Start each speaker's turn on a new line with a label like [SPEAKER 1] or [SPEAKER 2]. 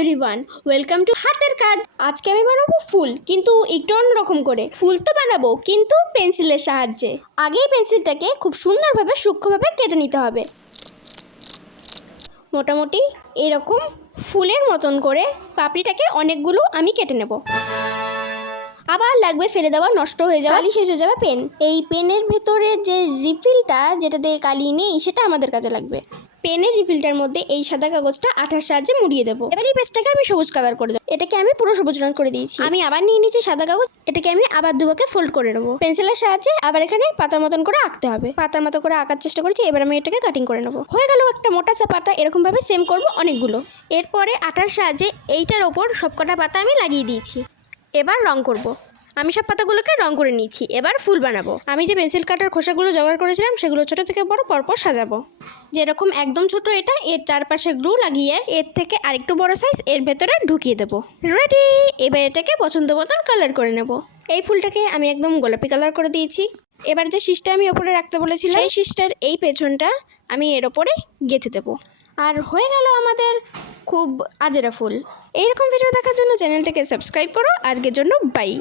[SPEAKER 1] Everyone welcome to হাতের কাজ। আজকে আমি বানাবো ফুল, কিন্তু একটু অন্যরকম করে। ফুল তো বানাবো, কিন্তু পেন্সিলের সাহায্যে। আগেই পেন্সিলটাকে খুব সুন্দরভাবে, সূক্ষ্মভাবে কেটে নিতে হবে। মোটামুটি এরকম ফুলের মতন করে পাপড়িটাকে অনেকগুলো আমি কেটে নেব। আবার লাগবে ফেলে দেওয়া, নষ্ট হয়ে যাওয়া কালি শেষ হয়ে যাবে পেন। এই পেনের ভেতরে যে রিফিলটা যেটাতে কালি নেই, সেটা আমাদের কাজে লাগবে। পেনের রিফিলটার মধ্যে এই সাদা কাগজটা আঠার সাহায্যে মুড়িয়ে দেবো। এবার এই পেজটাকে আমি সবুজ কালার করে দেবো। এটাকে আমি পুরো সবুজ রং করে দিয়েছি। আমি আবার নিয়ে নিয়েছি সাদা কাগজ। এটাকে আমি আবার দুভাগে ফোল্ড করে নেব। পেন্সিলের সাহায্যে আবার এখানে পাতার মতন করে আঁকতে হবে। পাতার মতো করে আঁকার চেষ্টা করেছি। এবার আমি এটাকে কাটিং করে নেব। হয়ে গেল একটা মোটা চা পাতা। এরকমভাবে সেম করব অনেকগুলো। এরপরে আটার সাহায্যে এইটার ওপর সবকটা পাতা আমি লাগিয়ে দিয়েছি। এবার রং করব। আমি সব পাতাগুলোকে রং করে নিয়েছি এবার ফুল বানাবো। আমি যে পেন্সিল কাটার খোসাগুলো জোগাড় করেছিলাম, সেগুলো ছোটো থেকে বড়, পরপর সাজাবো। যেরকম একদম ছোট এটা, এর চারপাশে গ্লু লাগিয়ে এর থেকে আরেকটু বড় সাইজ এর ভেতরে ঢুকিয়ে দেবো। রেডি এবার এটাকে পছন্দ মতন কালার করে নেব। এই ফুলটাকে আমি একদম গোলাপি কালার করে দিয়েছি। এবার যে শীষটা আমি ওপরে রাখতে বলেছিলাম, সেই শীষটার এই পেছনটা আমি এর ওপরে গেঁথে দেবো। আর হয়ে গেল আমাদের খুব আজেরা ফুল। এইরকম ভিডিও দেখার জন্য চ্যানেলটাকে সাবস্ক্রাইব করো। আজকের জন্য বাই